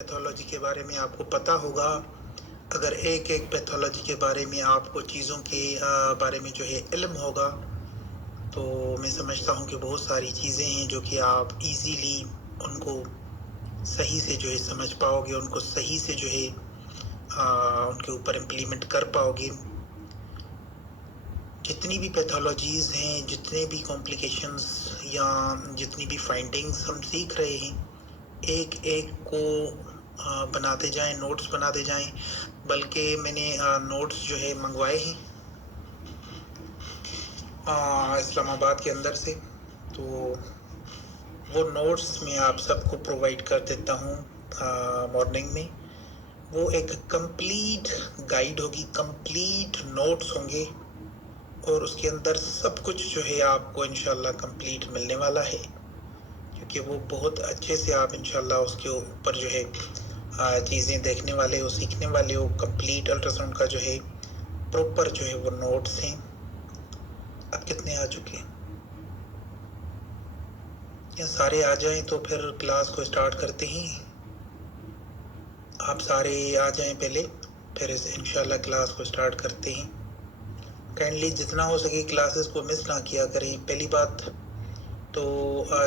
Pathology के बारे में आपको पता होगा। अगर एक एक पैथोलॉजी के बारे में आपको चीज़ों के बारे में जो है इल्म होगा, तो मैं समझता हूँ कि बहुत सारी चीज़ें हैं जो कि आप इजीली उनको सही से जो है समझ पाओगे, उनको सही से जो है उनके ऊपर इम्प्लीमेंट कर पाओगे। जितनी भी पैथोलॉजीज़ हैं, जितने भी कॉम्प्लिकेशंस या जितनी भी फाइंडिंग्स हम सीख रहे हैं, एक एक को बनाते जाएं, नोट्स बनाते जाएं। बल्कि मैंने नोट्स जो है मंगवाए हैं इस्लामाबाद के अंदर से, तो वो नोट्स मैं आप सबको प्रोवाइड कर देता हूँ मॉर्निंग में। वो एक कंप्लीट गाइड होगी, कंप्लीट नोट्स होंगे और उसके अंदर सब कुछ जो है आपको इंशाल्लाह कंप्लीट मिलने वाला है, क्योंकि वो बहुत अच्छे से आप इंशाल्लाह उसके ऊपर जो है चीज़ें देखने वाले हो, सीखने वाले हो। कंप्लीट अल्ट्रासाउंड का जो है प्रॉपर जो है वो नोट्स हैं। अब कितने आ चुके हैं? या सारे आ जाएं तो फिर क्लास को स्टार्ट करते हैं। आप सारे आ जाएं पहले, फिर इंशाल्लाह क्लास को स्टार्ट करते हैं। काइंडली जितना हो सके क्लासेस को मिस ना किया करें। पहली बात तो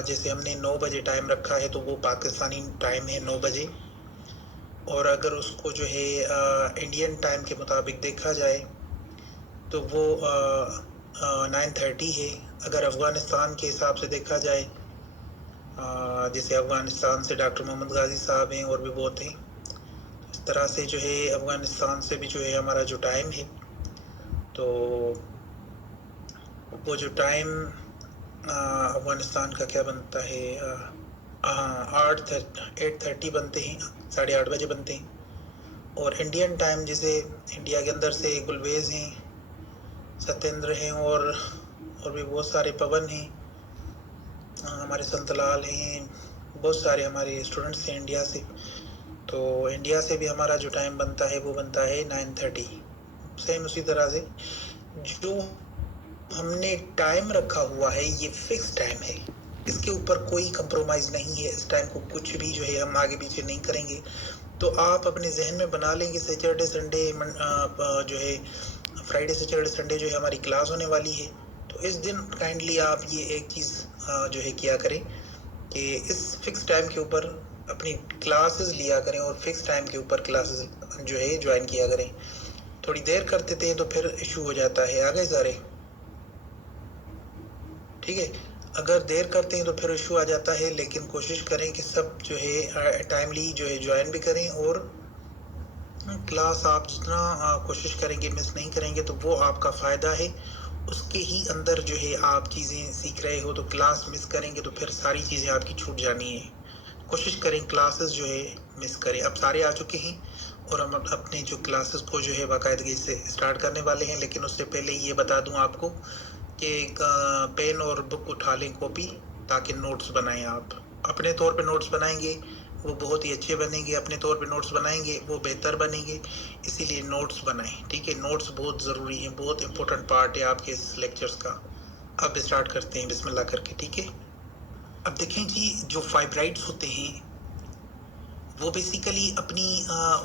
जैसे हमने 9 बजे टाइम रखा है, तो वो पाकिस्तानी टाइम है 9 बजे, और अगर उसको जो है इंडियन टाइम के मुताबिक देखा जाए तो वो 9:30 है। अगर अफ़गानिस्तान के हिसाब से देखा जाए, जैसे अफ़गानिस्तान से डॉक्टर मोहम्मद गाजी साहब हैं और भी बहुत हैं, इस तरह से जो है अफ़गानिस्तान से भी जो है हमारा जो टाइम है, तो वो जो टाइम अफ़गानिस्तान का क्या बनता है, 8:30 बनते हैं, 8:30 बजे बनते हैं। और इंडियन टाइम जैसे इंडिया के अंदर से गुलवेज हैं, सत्येंद्र हैं और भी बहुत सारे पवन हैं, हमारे संतलाल हैं, बहुत सारे हमारे स्टूडेंट्स हैं इंडिया से। तो इंडिया से भी हमारा जो टाइम बनता है वो बनता है 9:30। सेम उसी तरह से जो हमने टाइम रखा हुआ है ये फिक्स टाइम है, इसके ऊपर कोई कंप्रोमाइज़ नहीं है। इस टाइम को कुछ भी जो है हम आगे पीछे नहीं करेंगे। तो आप अपने जहन में बना लेंगे सैटरडे संडे जो है फ्राइडे सैटरडे संडे जो है हमारी क्लास होने वाली है। तो इस दिन काइंडली आप ये एक चीज़ जो है किया करें कि इस फिक्स टाइम के ऊपर अपनी क्लासेस लिया करें और फिक्स टाइम के ऊपर क्लासेस जो है ज्वाइन किया करें। थोड़ी देर कर देते हैं तो फिर इशू हो जाता है। आ गए सारे? ठीक है, अगर देर करते हैं तो फिर इशू आ जाता है, लेकिन कोशिश करें कि सब जो है टाइमली जो है ज्वाइन भी करें, और क्लास आप जितना कोशिश करेंगे मिस नहीं करेंगे तो वो आपका फ़ायदा है। उसके ही अंदर जो है आप चीज़ें सीख रहे हो, तो क्लास मिस करेंगे तो फिर सारी चीज़ें आपकी छूट जानी है। कोशिश करें क्लासेस जो है मिस करें। अब सारे आ चुके हैं और हम अपने जो क्लासेस को जो है बाकायदगी से स्टार्ट करने वाले हैं, लेकिन उससे पहले ये बता दूं आपको कि एक पेन और बुक उठा लें, कॉपी, ताकि नोट्स बनाएं। आप अपने तौर पे नोट्स बनाएंगे वो बहुत ही अच्छे बनेंगे, अपने तौर पे नोट्स बनाएंगे वो बेहतर बनेंगे, इसीलिए नोट्स बनाएं। ठीक है, नोट्स बहुत ज़रूरी है, बहुत इंपॉर्टेंट पार्ट है आपके इस लेक्चर्स का। अब स्टार्ट करते हैं बिस्मिल्लाह करके। ठीक है, अब देखें जी, जो फाइब्राइड्स होते हैं वो बेसिकली अपनी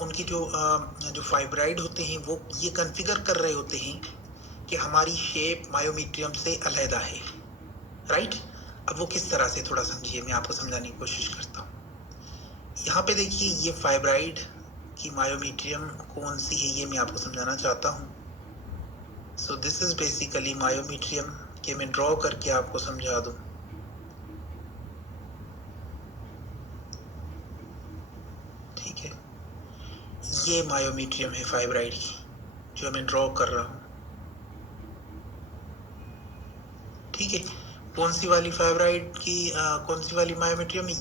उनकी जो फाइब्राइड होते हैं वो ये कन्फिगर कर रहे होते हैं कि हमारी शेप मायोमीट्रियम से अलहदा है। राइट? अब वो किस तरह से, थोड़ा समझिए, मैं आपको समझाने की कोशिश करता हूँ। यहाँ पे देखिए, ये फाइब्राइड की मायोमीट्रियम कौन सी है ये मैं आपको समझाना चाहता हूँ। So this is basically myometrium, कि मैं ड्रॉ करके आपको समझा दूँ। ठीक है, ये मायोमीट्रियम है फाइब्राइड की, जो मैं ड्रॉ कर रहा हूँ। ठीक है, कौन सी वाली फाइब्राइड की कौन सी वाली मायोमेट्रियम है?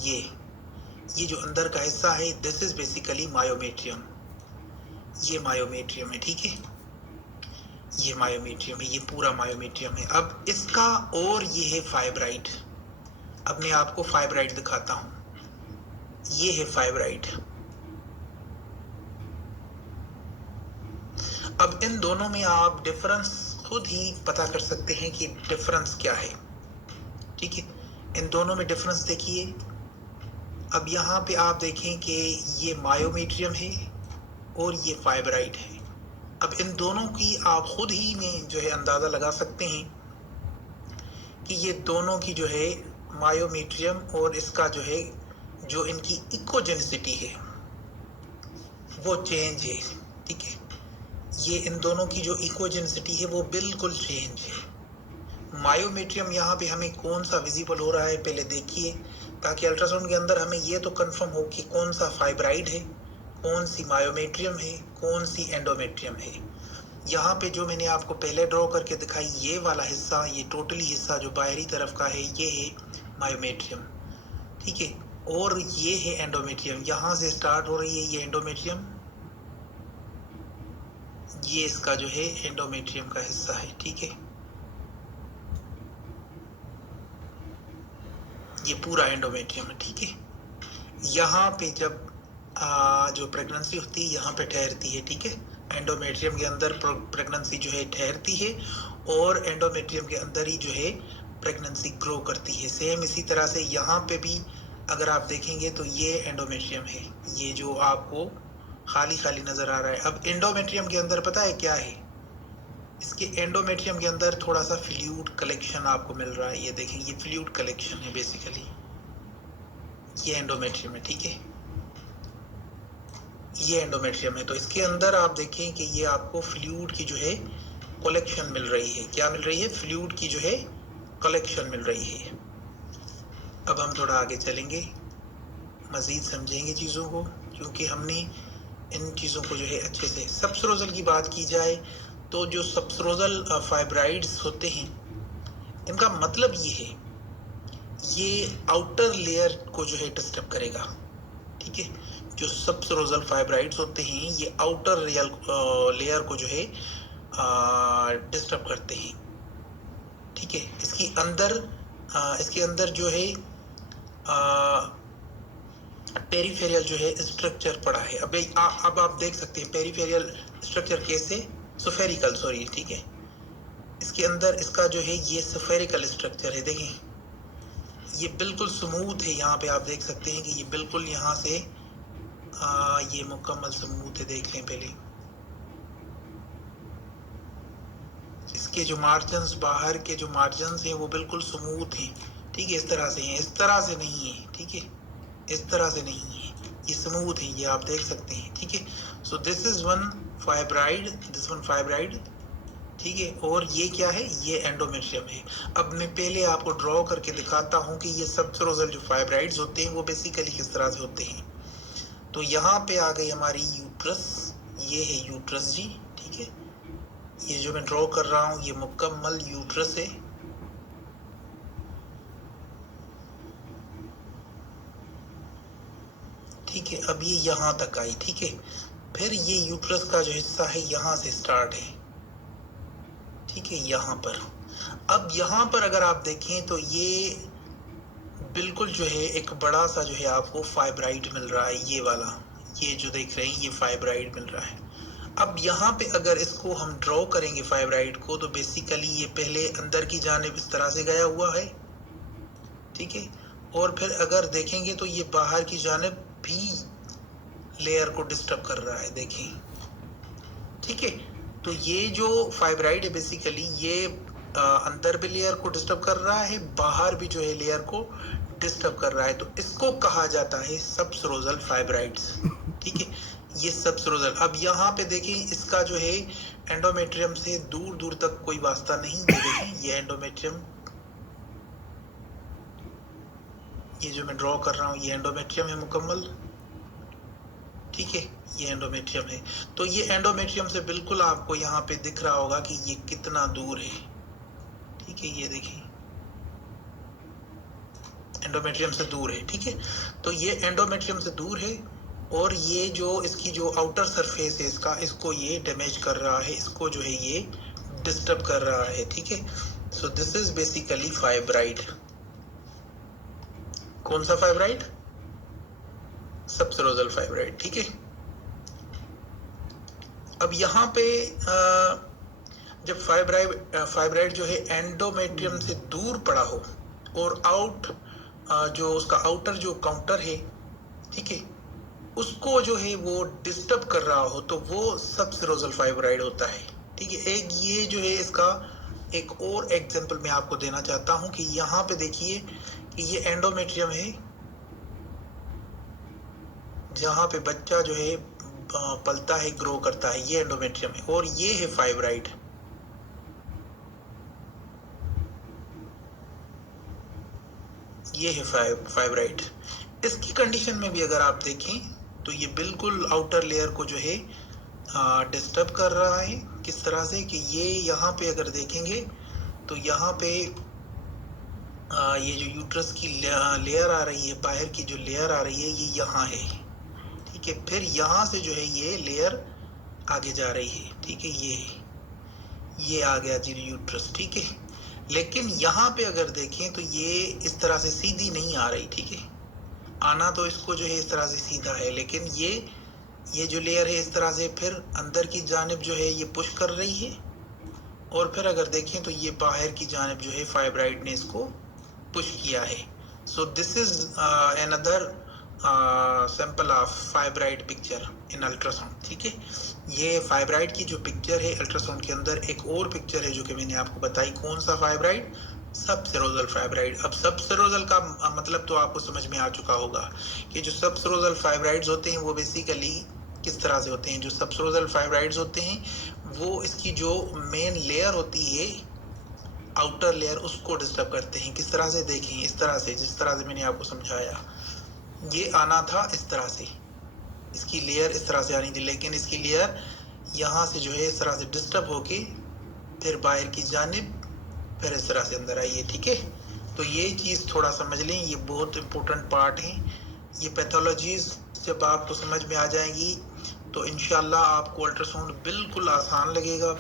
ये जो अंदर का हिस्सा है, दिस इज बेसिकली मायोमेट्रियम। ये मायोमेट्रियम है। ठीक है, ये मायोमेट्रियम है, ये पूरा मायोमेट्रियम है। अब इसका और ये है फाइब्राइड। अब मैं आपको फाइब्राइड दिखाता हूं। ये है फाइब्राइड। अब इन दोनों में आप डिफरेंस खुद ही पता कर सकते हैं कि डिफरेंस क्या है। ठीक है, इन दोनों में डिफरेंस देखिए। अब यहाँ पे आप देखें कि ये मायोमेट्रियम है और ये फाइब्राइड है। अब इन दोनों की आप खुद ही में जो है अंदाज़ा लगा सकते हैं कि ये दोनों की जो है मायोमेट्रियम और इसका जो है जो इनकी इकोजेनिसिटी है वो चेंज है। ठीक है, ये इन दोनों की जो इकोजेनिसिटी है वो बिल्कुल चेंज है। मायोमेट्रियम यहाँ पे हमें कौन सा विजिबल हो रहा है पहले देखिए, ताकि अल्ट्रासाउंड के अंदर हमें ये तो कंफर्म हो कि कौन सा फाइब्राइड है, कौन सी मायोमेट्रियम है, कौन सी एंडोमेट्रियम है। यहाँ पे जो मैंने आपको पहले ड्रॉ करके दिखाई ये वाला हिस्सा, ये टोटली हिस्सा जो बाहरी तरफ का है ये है मायोमेट्रियम। ठीक है, और ये है एंडोमेट्रियम। यहाँ से स्टार्ट हो रही है ये एंडोमेट्रियम, ये इसका जो है एंडोमेट्रियम का हिस्सा है। ठीक है, ये पूरा एंडोमेट्रियम है। ठीक है, यहाँ पे जब जो प्रेगनेंसी होती है यहाँ पे ठहरती है। ठीक है, एंडोमेट्रियम के अंदर प्रेगनेंसी जो है ठहरती है और एंडोमेट्रियम के अंदर ही जो है प्रेगनेंसी ग्रो करती है। सेम इसी तरह से यहाँ पे भी अगर आप देखेंगे तो ये एंडोमेट्रियम है, ये जो आपको खाली खाली नजर आ रहा है। अब एंडोमेट्रियम के अंदर पता है क्या है, इसके एंडोमेट्रियम के अंदर थोड़ा सा फ्लूइड कलेक्शन आपको मिल रहा है। ये देखें, ये फ्लूइड कलेक्शन है बेसिकली, ये एंडोमेट्रियम है। ठीक है, ये एंडोमेट्रियम है। तो इसके अंदर आप देखें कि ये आपको फ्लूइड की जो है कलेक्शन मिल रही है। क्या मिल रही है? फ्लूइड की जो है कलेक्शन मिल रही है। अब हम थोड़ा आगे चलेंगे, मजीद समझेंगे चीज़ों को, क्योंकि हमने इन चीज़ों को जो है अच्छे से। सबसरोजल की बात की जाए तो जो सबसरोजल फाइब्राइड्स होते हैं इनका मतलब ये है, ये आउटर लेयर को जो है डिस्टर्ब करेगा। ठीक है, जो सबसरोजल फाइब्राइड्स होते हैं ये आउटर लेयर को जो है डिस्टर्ब करते हैं। ठीक है, इसके अंदर जो है पेरिफेरियल जो है स्ट्रक्चर पड़ा है। अब आप देख सकते हैं पेरिफेरियल स्ट्रक्चर कैसे, स्फेरिकल, सॉरी। ठीक है, इसके अंदर इसका जो है ये स्फेरिकल स्ट्रक्चर है। देखें ये बिल्कुल स्मूथ है, यहाँ पे आप देख सकते हैं कि ये बिल्कुल यहाँ से ये मुकम्मल स्मूथ है। देख लें पहले, इसके जो मार्जिन्स, बाहर के जो मार्जिन्स हैं वो बिल्कुल स्मूथ हैं। ठीक है, इस तरह से हैं, इस तरह से नहीं है। ठीक है, इस तरह से नहीं है, ये स्मूथ है, ये आप देख सकते हैं। ठीक है, so this is one fibroid, this one fibroid. ठीक है, और ये क्या है? ये एंडोमेट्रियम है। अब मैं पहले आपको ड्रॉ करके दिखाता हूँ कि ये सबसरोजल जो फाइब्राइड्स होते हैं वो बेसिकली किस तरह से होते हैं। तो यहाँ पे आ गई हमारी यूट्रस, ये है यूट्रस जी। ठीक है, ये जो मैं ड्रॉ कर रहा हूँ ये मुकम्मल यूट्रस है। ठीक है, अब ये यहाँ तक आई। ठीक है, फिर ये यूट्रस का जो हिस्सा है यहाँ से स्टार्ट है। ठीक है, यहाँ पर, अब यहाँ पर अगर आप देखें तो ये बिल्कुल जो है एक बड़ा सा जो है आपको फाइब्राइड मिल रहा है। ये वाला, ये जो देख रहे हैं ये फाइब्राइड मिल रहा है। अब यहाँ पे अगर इसको हम ड्रॉ करेंगे फाइब्राइड को, तो बेसिकली ये पहले अंदर की जानिब इस तरह से गया हुआ है। ठीक है, और फिर अगर देखेंगे तो ये बाहर की जानिब भी लेयर को डिस्टर्ब कर रहा है। देखें, ठीक है, तो ये जो फाइब्राइड है बेसिकली ये अंदर भी लेयर को डिस्टर्ब कर रहा है, बाहर भी जो है लेयर को डिस्टर्ब कर रहा है। तो इसको कहा जाता है सबसरोजल फाइब्राइड्स। ठीक है, ये सबसरोजल। अब यहाँ पे देखें इसका जो है एंडोमेट्रियम से दूर दूर तक कोई वास्ता नहीं। ये देखें, ये एंडोमेट्रियम, ये जो मैं ड्रॉ कर रहा हूँ ये एंडोमेट्रियम है मुकम्मल। ठीक है, ये एंडोमेट्रियम है। तो ये एंडोमेट्रियम से बिल्कुल आपको यहाँ पे दिख रहा होगा कि ये कितना दूर है। ठीक है, ये देखिए एंडोमेट्रियम से दूर है। ठीक है, तो ये एंडोमेट्रियम से दूर है और ये जो इसकी जो आउटर सरफेस है इसका, इसको ये डैमेज कर रहा है, इसको जो है ये डिस्टर्ब कर रहा है। ठीक है, so this is basically fibroid. कौन सा फाइब्राइड? सबसरोजल फाइब्राइड। ठीक है, अब यहाँ पे जब फाइब्राइड जो है एंडोमेट्रियम से दूर पड़ा हो और जो उसका आउटर जो काउंटर है ठीक है, उसको जो है वो डिस्टर्ब कर रहा हो तो वो सबसेरोजल फाइब्राइड होता है। ठीक है, एक ये जो है इसका एक और एग्जांपल मैं आपको देना चाहता हूं कि यहाँ पे देखिए कि ये एंडोमेट्रियम है, जहाँ पे बच्चा जो है पलता है, ग्रो करता है, ये एंडोमेट्रियम है, और ये है फाइब्राइड। ये है फाइब्राइड। इसकी कंडीशन में भी अगर आप देखें तो ये बिल्कुल आउटर लेयर को जो है डिस्टर्ब कर रहा है। किस तरह से कि ये यहाँ पे अगर देखेंगे तो यहाँ पे ये जो यूट्रस की लेयर आ रही है, बाहर की जो लेयर आ रही है, ये यहाँ है। ठीक है, फिर यहाँ से जो है ये लेयर आगे जा रही है। ठीक है, ये आ गया जी यूट्रस। ठीक है, लेकिन यहाँ पे अगर देखें तो ये इस तरह से सीधी नहीं आ रही। ठीक है, आना तो इसको जो है इस तरह से सीधा है, लेकिन ये जो लेयर है इस तरह से फिर अंदर की जानिब जो है ये पुश कर रही है, और फिर अगर देखें तो ये बाहर की जानिब जो है फाइब्राइड ने इसको पुश किया है। So this is another sample of fibroid picture in ultrasound. ठीक है, ये फाइब्राइड की जो पिक्चर है अल्ट्रासाउंड के अंदर, एक और पिक्चर है जो कि मैंने आपको बताई। कौन सा फाइब्राइड? सबसेरोजल फाइब्राइड। अब सबसेरोजल का मतलब तो आपको समझ में आ चुका होगा कि जो सबसेरोजल फाइब्राइड्स होते हैं वो बेसिकली किस तरह से होते हैं। जो सबसेरोजल फाइब्राइड्स होते हैं वो इसकी जो मेन लेयर होती है, आउटर लेयर, उसको डिस्टर्ब करते हैं। किस तरह से? देखें, इस तरह से, जिस तरह से मैंने आपको समझाया। ये आना था इस तरह से, इसकी लेयर इस तरह से आनी थी, लेकिन इसकी लेयर यहाँ से जो है इस तरह से डिस्टर्ब होके फिर बाहर की जानिब फिर इस तरह से अंदर आई है। ठीक है, तो ये चीज़ थोड़ा समझ लें, ये बहुत इंपॉर्टेंट पार्ट है। ये पैथोलॉजीज जब आपको समझ में आ जाएंगी तो इंशाल्लाह आपको अल्ट्रासाउंड बिल्कुल आसान लगेगा।